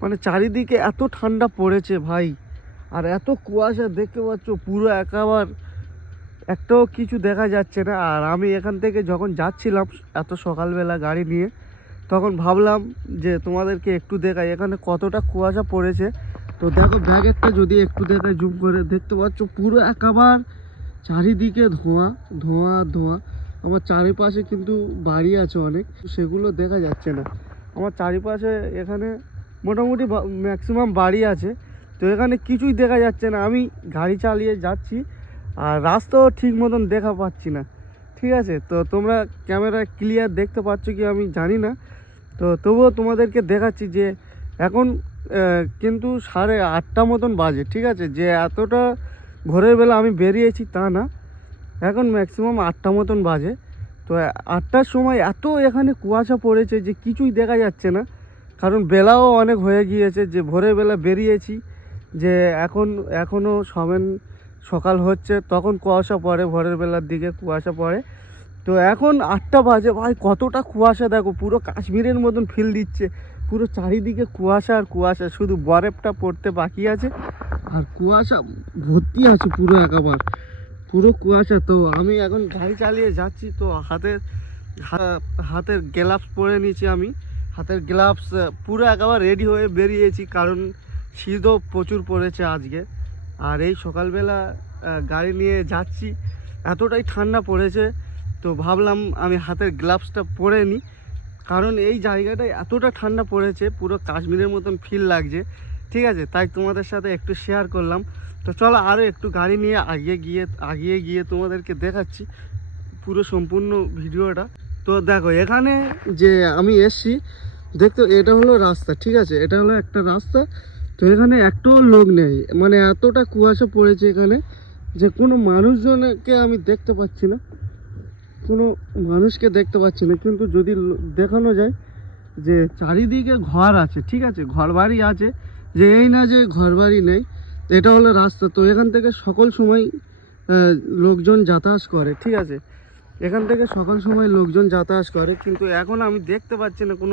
মানে চারিদিকে এত ঠান্ডা পড়েছে ভাই, আর এত কুয়াশা দেখতে পাচ্ছ, পুরো একেবারে একটাও কিছু দেখা যাচ্ছে না। আর আমি এখান থেকে যখন যাচ্ছিলাম এত সকালবেলা গাড়ি নিয়ে, তখন ভাবলাম যে তোমাদেরকে একটু দেখাই এখানে কতটা কুয়াশা পড়েছে। তো দেখো ব্যাগেরটা যদি একটু দেখাই জুম করে, দেখতে পাচ্ছ পুরো একেবারে চারিদিকে ধোঁয়া ধোঁয়া ধোঁয়া। আমার চারিপাশে কিন্তু বাড়ি আছে অনেক, সেগুলো দেখা যাচ্ছে না। আমার চারিপাশে এখানে মোটামুটি ম্যাক্সিমাম বাড়ি আছে, তো এখানে কিছুই দেখা যাচ্ছে না। আমি গাড়ি চালিয়ে যাচ্ছি আর রাস্তাও ঠিক মতন দেখা পাচ্ছি না। ঠিক আছে, তো তোমরা ক্যামেরায় ক্লিয়ার দেখতে পাচ্ছ কি আমি জানি না, তো তবুও তোমাদেরকে দেখাচ্ছি যে এখন কিন্তু 8:30 মতন বাজে। ঠিক আছে, যে এতটা ভোরের বেলা আমি বেরিয়েছি তা না, এখন ম্যাক্সিমাম 8টা মতন বাজে। তো 8টার সময় এত এখানে কুয়াশা পড়েছে যে কিছুই দেখা যাচ্ছে না, কারণ বেলাও অনেক হয়ে গিয়েছে। যে ভোরের বেলা বেরিয়েছি, যে এখনও সকাল হচ্ছে, তখন কুয়াশা পড়ে, ভোরের বেলার দিকে কুয়াশা পড়ে। তো এখন 8টা বাজে ভাই, কতটা কুয়াশা দেখো, পুরো কাশ্মীরের মতন ফিল দিচ্ছে। পুরো চারিদিকে কুয়াশা আর কুয়াশা, শুধু বরফটা পড়তে বাকি আছে, আর কুয়াশা ভর্তি আছে পুরো একেবারে, পুরো কুয়াশা। তো আমি এখন গাড়ি চালিয়ে যাচ্ছি, তো হাতের গ্লাভস পরে নিয়েছি আমি। হাতের গ্লাভস পুরো একেবারে রেডি হয়ে বেরিয়েছি, কারণ শীতও প্রচুর পড়েছে আজকে। আর এই সকালবেলা গাড়ি নিয়ে যাচ্ছি, এতটাই ঠান্ডা পড়েছে, তো ভাবলাম আমি হাতের গ্লাভসটা পরে নিই, কারণ এই জায়গাটায় এতটা ঠান্ডা পড়েছে, পুরো কাশ্মীরের মতন ফিল লাগছে। ঠিক আছে, তাই তোমাদের সাথে একটু শেয়ার করলাম। তো চলো আরও একটু গাড়ি নিয়ে আগিয়ে গিয়ে তোমাদেরকে দেখাচ্ছি পুরো সম্পূর্ণ ভিডিওটা। তো দেখো এখানে যে আমি এসছি, দেখতে এটা হলো রাস্তা। ঠিক আছে, এটা হলো একটা রাস্তা। তো এখানে একটাও লোক নেই, মানে এতটা কুয়াশা পড়েছে এখানে যে কোনো মানুষজনকে আমি দেখতে পাচ্ছি না, কোনো মানুষকে দেখতে পাচ্ছি না। কিন্তু যদি দেখানো যায় যে চারিদিকে ঘর আছে, ঠিক আছে, ঘর বাড়ি আছে, যে এই না যে ঘর বাড়ি নেই। এটা হলো রাস্তা। তো এখান থেকে সকল সময় লোকজন যাতায়াত করে। ঠিক আছে, এখান থেকে সকল সময় লোকজন যাতায়াত করে, কিন্তু এখন আমি দেখতে পাচ্ছি না কোনো